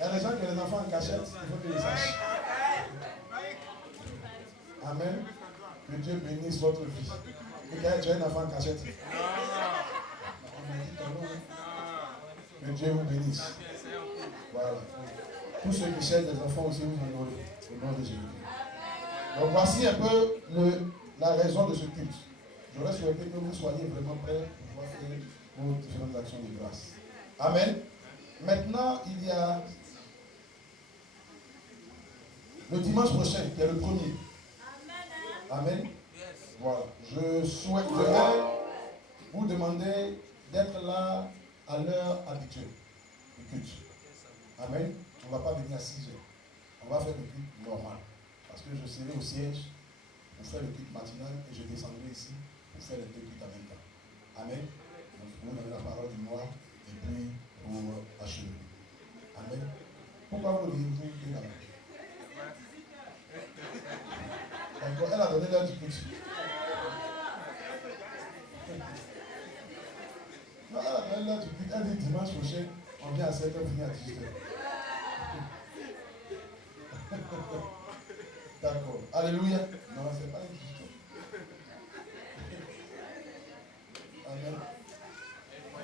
Il y a des gens qui ont les enfants en cachette, il faut qu'ils les sachent. Amen. Que Dieu bénisse votre vie. Michael, tu as un enfant en cachette. On m'a dit ton nom. Que Dieu vous bénisse. Voilà. Tous ceux qui cherchent des enfants aussi, vous en aurez. Au nom de Jésus. Donc voici un peu la raison de ce culte. J'aurais souhaité que vous soyez vraiment prêts pour pouvoir faire vos différentes actions de grâce. Amen. Maintenant, il y a le dimanche prochain, qui est le premier. Amen. Voilà. Je souhaiterais vous demander d'être là à l'heure habituelle du culte. Amen. On ne va pas venir à 6 heures. On va faire le culte normal. Parce que je serai au siège pour faire le culte matinal et je descendrai ici pour faire les deux cultes en même temps. Amen. Donc, vous avez la parole du mois et puis pour achever. Amen. Pourquoi vous dites-vous que la main? Elle a donné l'heure du culte. Non, elle a donné l'heure du culte. Elle dit dimanche prochain, on vient à 7h, on finit à 18h. D'accord. Alléluia. Non, c'est pas une question. Amen.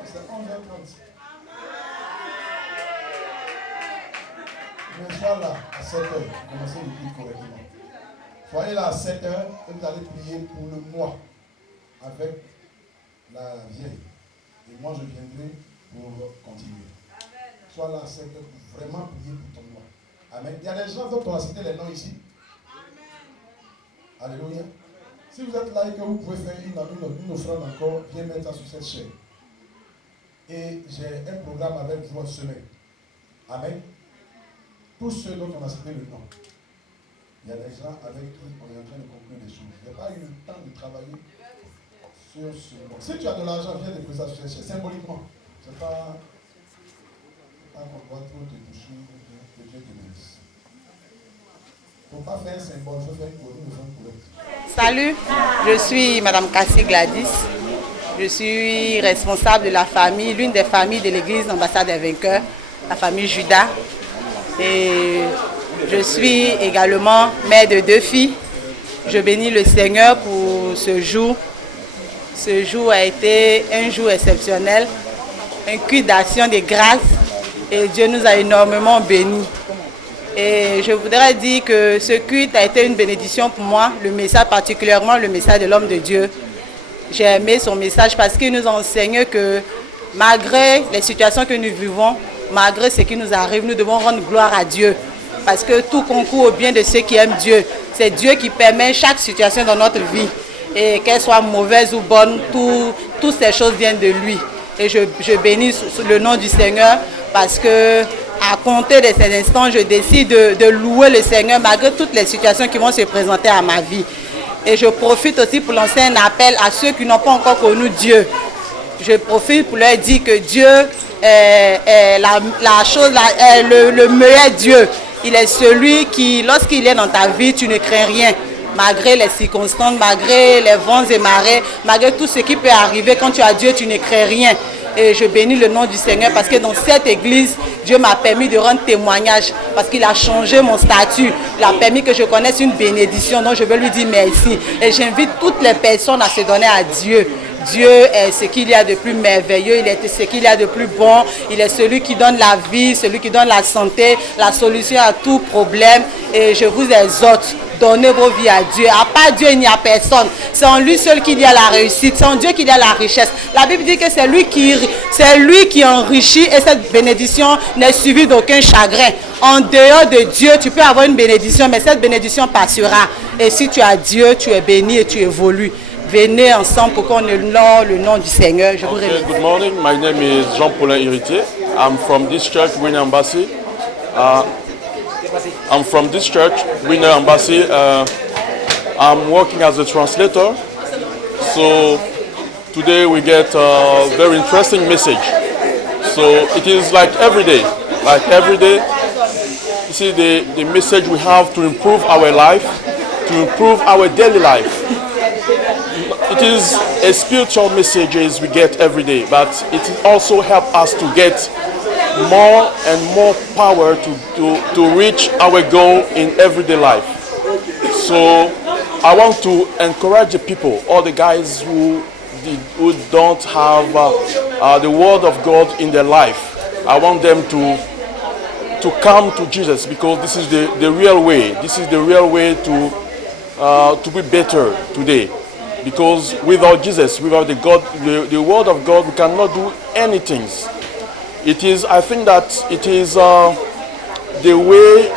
C'est 11h30. Mais sois là à 7h. Commencez le culte correctement. Soyez là à 7h et vous allez prier pour le mois avec la vieille. Et moi, je viendrai pour continuer. Sois là à 7h pour vraiment prier pour ton mois. Amen. Il y a des gens dont on a cité les noms ici. Alléluia. Si vous êtes là et que vous pouvez faire une offrande encore, viens mettre ça sur cette chaîne. Et j'ai un programme avec vous en semaine. Amen. Tous ceux dont on a cité le nom. Il y a des gens avec qui on est en train de conclure des choses. Il n'y a pas eu le temps de travailler sur ce nom. Si tu as de l'argent, viens déposer ça sur cette chaîne. Symboliquement. C'est pas qu'on doit trop te toucher, que Dieu te bénisse. Il ne faut pas faire un symbole, il faut faire une offrande correcte. Salut, je suis Madame Cassie Gladys. Je suis responsable de la famille, l'une des familles de l'église Ambassade des Vainqueurs, la famille Judas. Et je suis également mère de 2 filles. Je bénis le Seigneur pour ce jour. Ce jour a été un jour exceptionnel, un culte d'action de grâce. Et Dieu nous a énormément bénis. Et je voudrais dire que ce culte a été une bénédiction pour moi, le message, particulièrement le message de l'homme de Dieu. J'ai aimé son message parce qu'il nous enseigne que malgré les situations que nous vivons, malgré ce qui nous arrive, nous devons rendre gloire à Dieu. Parce que tout concourt au bien de ceux qui aiment Dieu. C'est Dieu qui permet chaque situation dans notre vie. Et qu'elle soit mauvaise ou bonne, toutes ces choses viennent de lui. Et je bénis le nom du Seigneur parce que à compter de ces instants, je décide de louer le Seigneur malgré toutes les situations qui vont se présenter à ma vie. Et je profite aussi pour lancer un appel à ceux qui n'ont pas encore connu Dieu. Je profite pour leur dire que Dieu est le meilleur Dieu. Il est celui qui, lorsqu'il est dans ta vie, tu ne crains rien. Malgré les circonstances, malgré les vents et marées, malgré tout ce qui peut arriver, quand tu as Dieu, tu ne crains rien. Et je bénis le nom du Seigneur parce que dans cette église, Dieu m'a permis de rendre témoignage parce qu'il a changé mon statut. Il a permis que je connaisse une bénédiction, donc je veux lui dire merci. Et j'invite toutes les personnes à se donner à Dieu. Dieu est ce qu'il y a de plus merveilleux, il est ce qu'il y a de plus bon, il est celui qui donne la vie, celui qui donne la santé, la solution à tout problème. Et je vous exhorte, donnez vos vies à Dieu. À part Dieu, il n'y a personne. C'est en lui seul qu'il y a la réussite, c'est en Dieu qu'il y a la richesse. La Bible dit que c'est lui qui enrichit et cette bénédiction n'est suivie d'aucun chagrin. En dehors de Dieu, tu peux avoir une bénédiction, mais cette bénédiction passera. Et si tu as Dieu, tu es béni et tu évolues. Venez ensemble pour qu'on honore le nom du Seigneur. Je vous remercie. Good morning. My name is Jean-Paulin Héritier. I'm from this church, Winner Embassy. I'm working as a translator. So today we get a very interesting message. So it is like every day. You see the message we have to improve our life, to improve our daily life. It is a spiritual message we get every day, but it also helps us to get more and more power to reach our goal in everyday life. So I want to encourage the people, all the guys who don't have the word of God in their life. I want them to come to Jesus, because this is the real way. This is the real way to be better today. Because without Jesus, without the word of God, we cannot do anything. I think that it is the way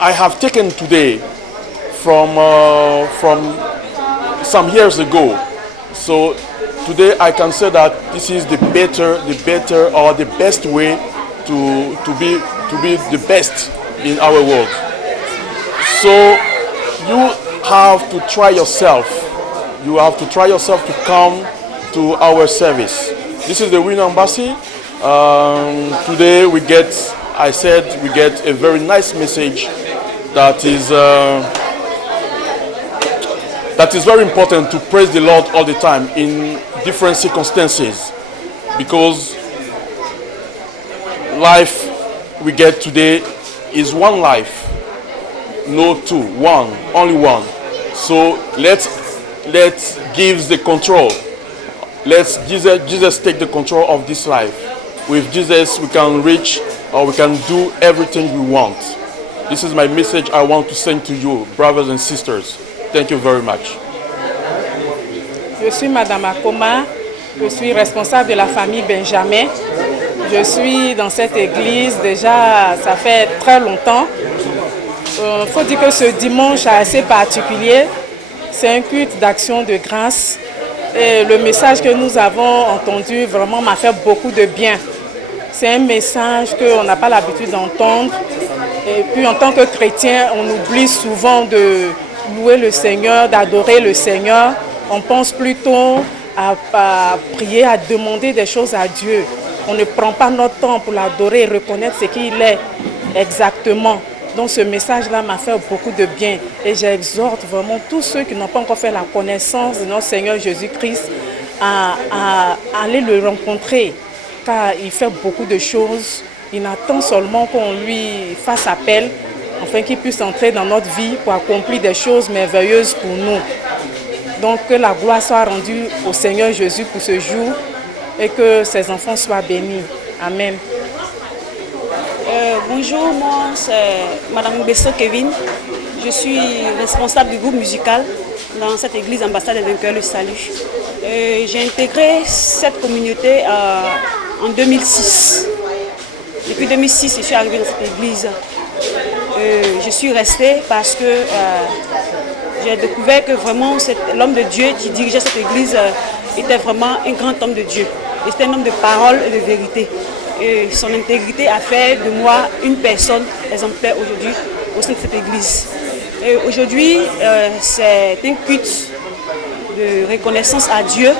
I have taken today from some years ago. So today I can say that this is the better or the best way to be the best in our world. So you have to try yourself. You have to try yourself to come to our service. This is the Winner Embassy. Today we get a very nice message that is very important to praise the Lord all the time in different circumstances, because life we get today is one life, no two, one, only one. So let's give the control. Let Jesus take the control of this life. With Jesus we can reach, or we can do everything we want. This is my message I want to send to you, brothers and sisters. Thank you very much. Je suis Madame Akoma, je suis responsable de la famille Benjamin. Je suis dans cette église déjà, ça fait très longtemps. Il faut dire que ce dimanche est assez particulier. C'est un culte d'action de grâce. Et le message que nous avons entendu vraiment m'a fait beaucoup de bien. C'est un message qu'on n'a pas l'habitude d'entendre. Et puis en tant que chrétien, on oublie souvent de louer le Seigneur, d'adorer le Seigneur. On pense plutôt à prier, à demander des choses à Dieu. On ne prend pas notre temps pour l'adorer et reconnaître ce qu'il est exactement. Donc ce message-là m'a fait beaucoup de bien. Et j'exhorte vraiment tous ceux qui n'ont pas encore fait la connaissance de notre Seigneur Jésus-Christ à aller le rencontrer. Car il fait beaucoup de choses. Il attend seulement qu'on lui fasse appel, afin qu'il puisse entrer dans notre vie pour accomplir des choses merveilleuses pour nous. Donc que la gloire soit rendue au Seigneur Jésus pour ce jour et que ses enfants soient bénis. Amen. Bonjour, moi c'est Madame Besso Kevin. Je suis responsable du groupe musical dans cette église Ambassade des Vainqueurs, le Salut. J'ai intégré cette communauté en 2006. Depuis 2006, je suis arrivée dans cette église. Je suis restée parce que j'ai découvert que vraiment l'homme de Dieu qui dirigeait cette église était vraiment un grand homme de Dieu. Et c'était un homme de parole et de vérité. Et son intégrité a fait de moi une personne exemplaire aujourd'hui au sein de cette église. Et aujourd'hui, c'est un culte de reconnaissance à Dieu.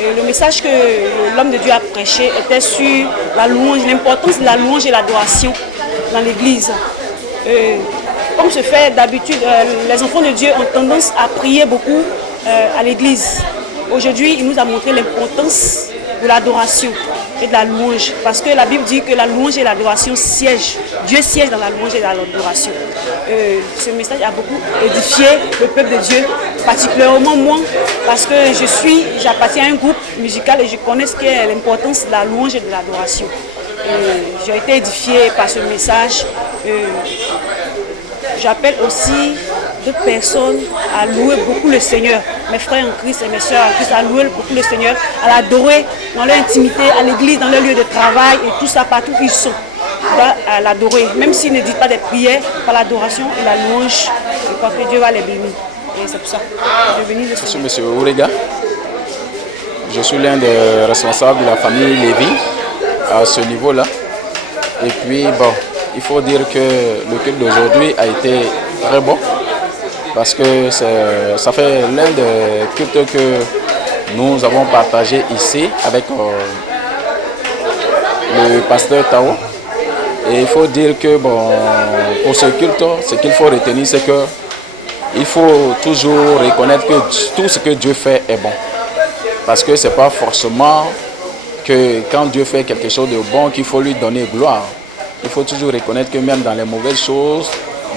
Et le message que l'homme de Dieu a prêché était sur la louange, l'importance de la louange et l'adoration dans l'église. Comme se fait d'habitude, les enfants de Dieu ont tendance à prier beaucoup à l'église. Aujourd'hui, il nous a montré l'importance de l'adoration et de la louange. Parce que la Bible dit que la louange et l'adoration siègent. Dieu siège dans la louange et l'adoration. Ce message a beaucoup édifié le peuple de Dieu, particulièrement moi, parce que j'appartiens à un groupe musical et je connais ce qu'est l'importance de la louange et de l'adoration. J'ai été édifié par ce message. J'appelle aussi d'autres personnes à louer beaucoup le Seigneur. Mes frères en Christ et mes soeurs en Christ à louer beaucoup le Seigneur, à l'adorer dans leur intimité, à l'église, dans leur lieu de travail et tout ça, partout où ils sont. À l'adorer, même s'ils ne disent pas des prières, par l'adoration et la louange, je crois que Dieu va les bénir. Et c'est pour ça que je suis venu. Je suis M. Ourega. Je suis l'un des responsables de la famille Lévy à ce niveau-là. Et puis, bon, il faut dire que le culte d'aujourd'hui a été très bon parce que ça fait l'un des cultes que nous avons partagé ici avec le pasteur Tao. Et il faut dire que bon, pour ce culte, ce qu'il faut retenir, c'est que il faut toujours reconnaître que tout ce que Dieu fait est bon. Parce que ce n'est pas forcément que quand Dieu fait quelque chose de bon, qu'il faut lui donner gloire. Il faut toujours reconnaître que même dans les mauvaises choses,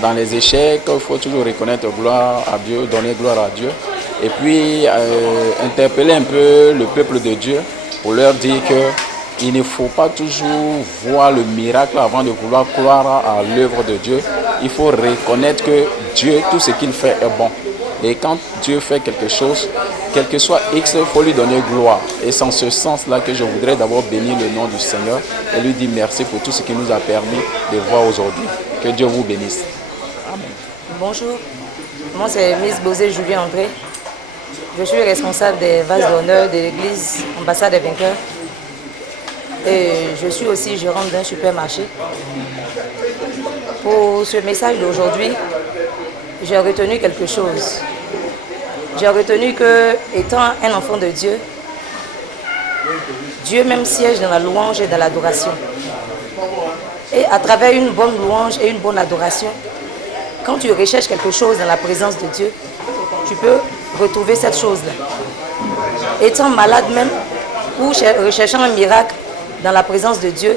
dans les échecs, il faut toujours reconnaître gloire à Dieu, donner gloire à Dieu. Et puis interpeller un peu le peuple de Dieu pour leur dire qu'il ne faut pas toujours voir le miracle avant de vouloir croire à l'œuvre de Dieu. Il faut reconnaître que Dieu, tout ce qu'il fait est bon. Et quand Dieu fait quelque chose, quel que soit X, il faut lui donner gloire. Et c'est en ce sens-là que je voudrais d'abord bénir le nom du Seigneur et lui dire merci pour tout ce qu'il nous a permis de voir aujourd'hui. Que Dieu vous bénisse. Amen. Bonjour, moi c'est Miss Bosé Julien André. Je suis responsable des vases d'honneur de l'église Ambassade des Vainqueurs. Et je suis aussi gérante d'un supermarché. Pour ce message d'aujourd'hui, j'ai retenu quelque chose. J'ai retenu que, étant un enfant de Dieu, Dieu même siège dans la louange et dans l'adoration. Et à travers une bonne louange et une bonne adoration, quand tu recherches quelque chose dans la présence de Dieu, tu peux retrouver cette chose-là. Étant malade même, ou recherchant un miracle dans la présence de Dieu,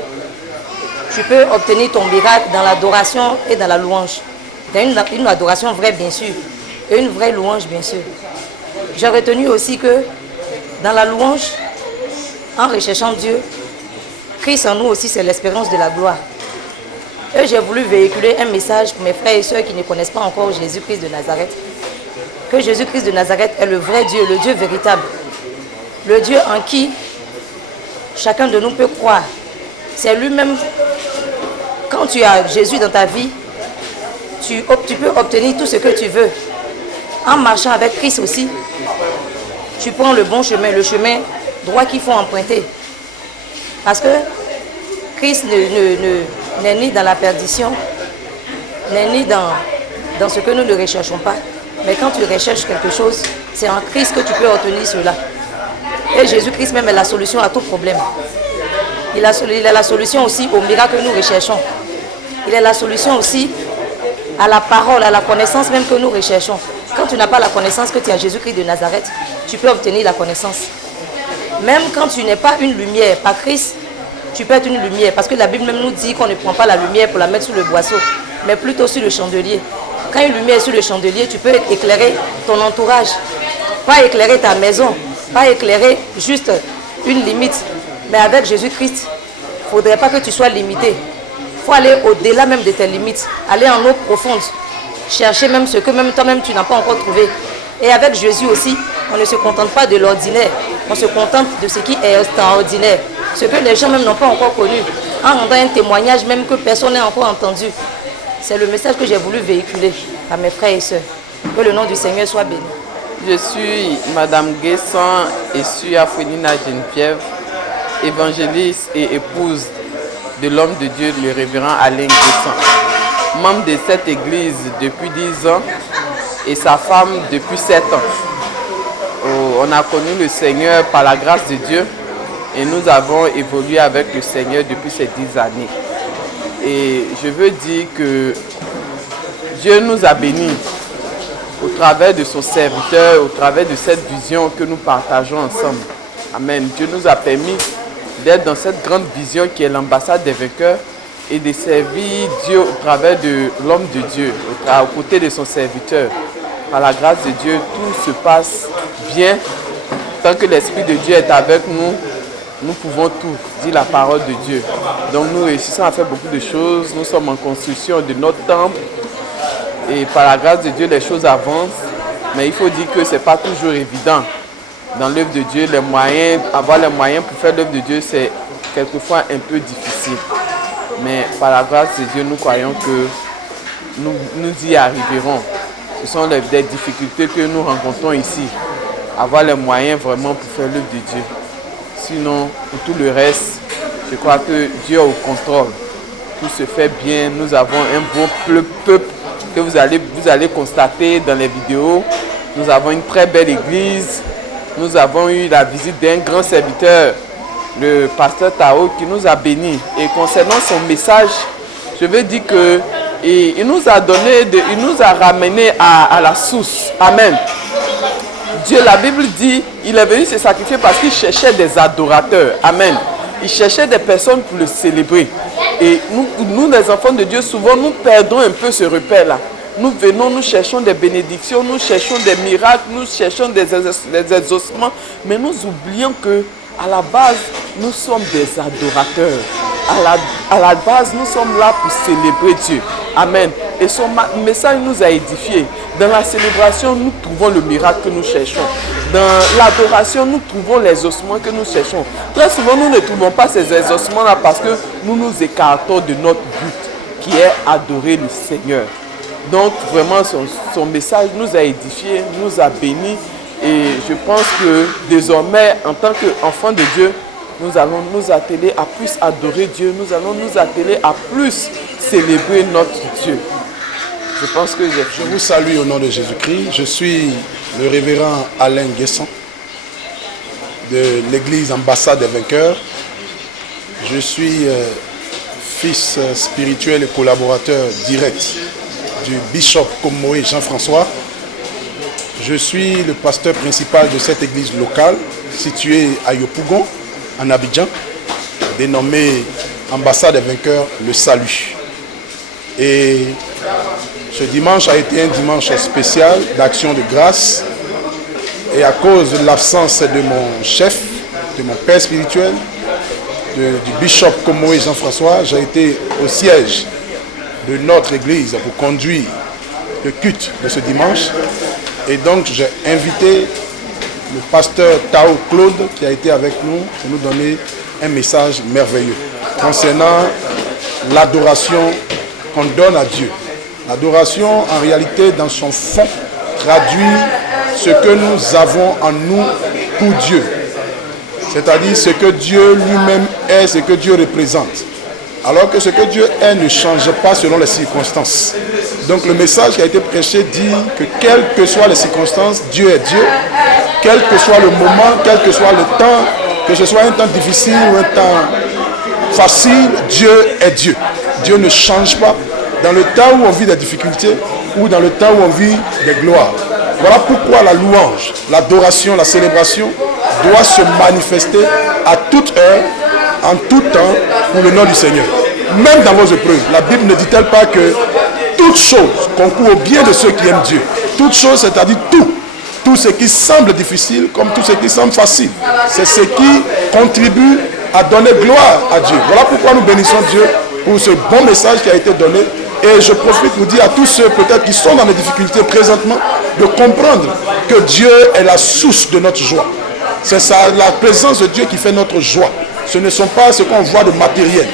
tu peux obtenir ton miracle dans l'adoration et dans la louange. Dans une adoration vraie, bien sûr, et une vraie louange, bien sûr. J'ai retenu aussi que dans la louange, en recherchant Dieu, Christ en nous aussi, c'est l'espérance de la gloire. Et j'ai voulu véhiculer un message pour mes frères et sœurs qui ne connaissent pas encore Jésus-Christ de Nazareth. Que Jésus-Christ de Nazareth est le vrai Dieu, le Dieu véritable. Le Dieu en qui chacun de nous peut croire. C'est lui-même. Quand tu as Jésus dans ta vie, tu peux obtenir tout ce que tu veux. En marchant avec Christ aussi, tu prends le bon chemin, le chemin droit qu'il faut emprunter. Parce que Christ n'est ni dans la perdition, n'est ni dans ce que nous ne recherchons pas. Mais quand tu recherches quelque chose, c'est en Christ que tu peux obtenir cela. Et Jésus-Christ même est la solution à tout problème. Il est la solution aussi au miracle que nous recherchons. Il est la solution aussi à la parole, à la connaissance même que nous recherchons. Quand tu n'as pas la connaissance que tu as Jésus-Christ de Nazareth, tu peux obtenir la connaissance. Même quand tu n'es pas une lumière par Christ, tu peux être une lumière. Parce que la Bible même nous dit qu'on ne prend pas la lumière pour la mettre sous le boisseau, mais plutôt sur le chandelier. Quand une lumière est sur le chandelier, tu peux éclairer ton entourage. Pas éclairer ta maison, pas éclairer juste une limite. Mais avec Jésus-Christ, il ne faudrait pas que tu sois limité. Il faut aller au-delà même de tes limites, aller en eau profonde, chercher même ce que même toi-même tu n'as pas encore trouvé. Et avec Jésus aussi, on ne se contente pas de l'ordinaire, on se contente de ce qui est extraordinaire, ce que les gens même n'ont pas encore connu, en rendant un témoignage même que personne n'a encore entendu. C'est le message que j'ai voulu véhiculer à mes frères et sœurs. Que le nom du Seigneur soit béni. Je suis Madame Guessan et suis Afouinina Geneviève, évangéliste et épouse de l'homme de Dieu, le révérend Alain Guessan, membre de cette église depuis 10 ans et sa femme depuis 7 ans. On a connu le Seigneur par la grâce de Dieu et nous avons évolué avec le Seigneur depuis ces 10 années. Et je veux dire que Dieu nous a bénis au travers de son serviteur, au travers de cette vision que nous partageons ensemble. Amen. Dieu nous a permis d'être dans cette grande vision qui est l'ambassade des vainqueurs et de servir Dieu au travers de l'homme de Dieu, aux côtés de son serviteur. Par la grâce de Dieu, tout se passe bien. Tant que l'Esprit de Dieu est avec nous, nous pouvons tout, dit la parole de Dieu. Donc nous réussissons à faire beaucoup de choses. Nous sommes en construction de notre temple. Et par la grâce de Dieu, les choses avancent. Mais il faut dire que ce n'est pas toujours évident. Dans l'œuvre de Dieu, avoir les moyens pour faire l'œuvre de Dieu, c'est quelquefois un peu difficile. Mais par la grâce de Dieu, nous croyons que nous y arriverons. Ce sont des difficultés que nous rencontrons ici. Avoir les moyens vraiment pour faire l'œuvre de Dieu. Sinon, pour tout le reste, je crois que Dieu est au contrôle. Tout se fait bien. Nous avons un bon peuple que vous allez constater dans les vidéos. Nous avons une très belle église. Nous avons eu la visite d'un grand serviteur, le pasteur Tao, qui nous a bénis. Et concernant son message, je veux dire qu'il nous a ramené à la source. Amen. Dieu, la Bible dit, il est venu se sacrifier parce qu'il cherchait des adorateurs. Amen. Il cherchait des personnes pour le célébrer. Et nous, les enfants de Dieu, souvent, nous perdons un peu ce repère-là. Nous venons, nous cherchons des bénédictions, nous cherchons des miracles, nous cherchons des exaucements, mais nous oublions que à la base, nous sommes des adorateurs. À la base, nous sommes là pour célébrer Dieu. Amen. Et son message nous a édifiés. Dans la célébration, nous trouvons le miracle que nous cherchons. Dans l'adoration, nous trouvons les ossements que nous cherchons. Très souvent, nous ne trouvons pas ces exaucements-là parce que nous nous écartons de notre but, qui est adorer le Seigneur. Donc, vraiment, son message nous a édifiés, nous a bénis. Et je pense que désormais, en tant qu'enfants de Dieu, nous allons nous atteler à plus adorer Dieu. Nous allons nous atteler à plus célébrer notre Dieu. Je pense que je vous salue au nom de Jésus-Christ. Je suis le révérend Alain Guesson de l'église Ambassade des Vainqueurs. Je suis fils spirituel et collaborateur direct du bishop Komoé Jean-François. Je suis le pasteur principal de cette église locale située à Yopougon, en Abidjan, dénommée Ambassade des Vainqueurs, le Salut. Et ce dimanche a été un dimanche spécial d'action de grâce. Et à cause de l'absence de mon chef, de mon père spirituel, du bishop Komoé Jean-François, j'ai été au siège de notre église pour conduire le culte de ce dimanche. Et donc j'ai invité le pasteur Tao Claude qui a été avec nous pour nous donner un message merveilleux concernant l'adoration qu'on donne à Dieu. L'adoration, en réalité, dans son fond, traduit ce que nous avons en nous pour Dieu. C'est-à-dire ce que Dieu lui-même est, ce que Dieu représente. Alors que ce que Dieu est ne change pas selon les circonstances. Donc le message qui a été prêché dit que quelles que soient les circonstances, Dieu est Dieu. Quel que soit le moment, quel que soit le temps, que ce soit un temps difficile ou un temps facile, Dieu est Dieu. Dieu ne change pas dans le temps où on vit des difficultés ou dans le temps où on vit des gloires. Voilà pourquoi la louange, l'adoration, la célébration doit se manifester à toute heure, en tout temps, pour le nom du Seigneur. Même dans vos épreuves, la Bible ne dit-elle pas que toute chose concourt au bien de ceux qui aiment Dieu. Toute chose, c'est-à-dire tout. Tout ce qui semble difficile comme tout ce qui semble facile. C'est ce qui contribue à donner gloire à Dieu. Voilà pourquoi nous bénissons Dieu pour ce bon message qui a été donné. Et je profite pour dire à tous ceux peut-être qui sont dans des difficultés présentement de comprendre que Dieu est la source de notre joie. C'est la présence de Dieu qui fait notre joie. Ce ne sont pas ce qu'on voit de matériel.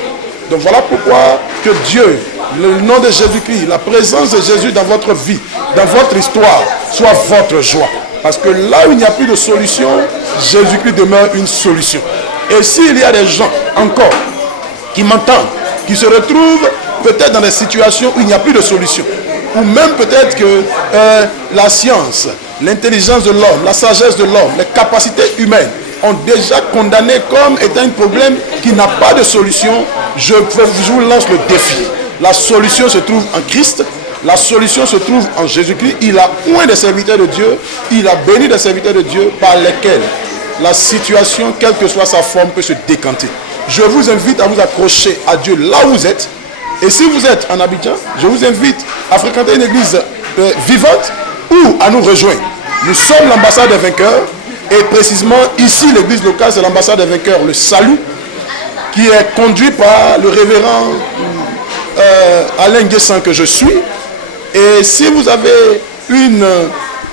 Donc voilà pourquoi que Dieu, le nom de Jésus-Christ, la présence de Jésus dans votre vie, dans votre histoire, soit votre joie. Parce que là où il n'y a plus de solution, Jésus-Christ demeure une solution. Et s'il y a des gens encore qui m'entendent, qui se retrouvent peut-être dans des situations où il n'y a plus de solution, ou même peut-être que la science, l'intelligence de l'homme, la sagesse de l'homme, les capacités humaines ont déjà condamné comme étant un problème qui n'a pas de solution, je vous lance le défi. La solution se trouve en Christ, la solution se trouve en Jésus-Christ. Il a oint des serviteurs de Dieu, il a béni des serviteurs de Dieu par lesquels la situation, quelle que soit sa forme, peut se décanter. Je vous invite à vous accrocher à Dieu là où vous êtes. Et si vous êtes en Abidjan, je vous invite à fréquenter une église vivante ou à nous rejoindre. Nous sommes l'ambassade des vainqueurs. Et précisément, ici, l'église locale, c'est l'ambassade des vainqueurs, le Salut, qui est conduit par le révérend Alain Guesson que je suis. Et si vous avez une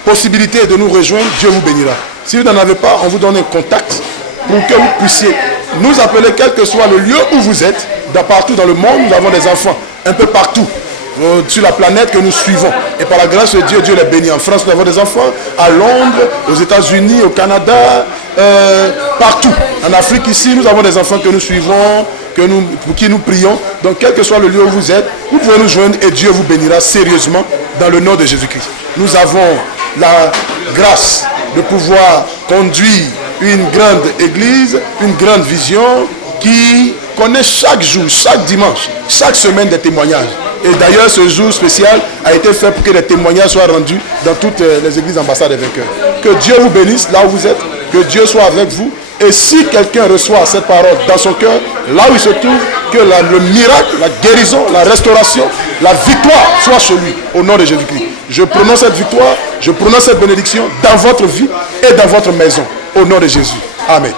possibilité de nous rejoindre, Dieu vous bénira. Si vous n'en avez pas, on vous donne un contact pour que vous puissiez nous appeler, quel que soit le lieu où vous êtes. Partout dans le monde, nous avons des enfants, un peu partout sur la planète que nous suivons. Et par la grâce de Dieu, Dieu les bénit. En France, nous avons des enfants, à Londres, aux États-Unis, au Canada, partout. En Afrique, ici, nous avons des enfants que nous suivons, pour qui nous prions. Donc, quel que soit le lieu où vous êtes, vous pouvez nous joindre et Dieu vous bénira sérieusement dans le nom de Jésus-Christ. Nous avons la grâce de pouvoir conduire une grande église, une grande vision qui connaît chaque jour, chaque dimanche, chaque semaine des témoignages. Et d'ailleurs, ce jour spécial a été fait pour que les témoignages soient rendus dans toutes les églises ambassades des vainqueurs. Que Dieu vous bénisse là où vous êtes. Que Dieu soit avec vous. Et si quelqu'un reçoit cette parole dans son cœur, là où il se trouve, que le miracle, la guérison, la restauration, la victoire soit chez lui, au nom de Jésus-Christ. Je prononce cette victoire, je prononce cette bénédiction dans votre vie et dans votre maison, au nom de Jésus. Amen.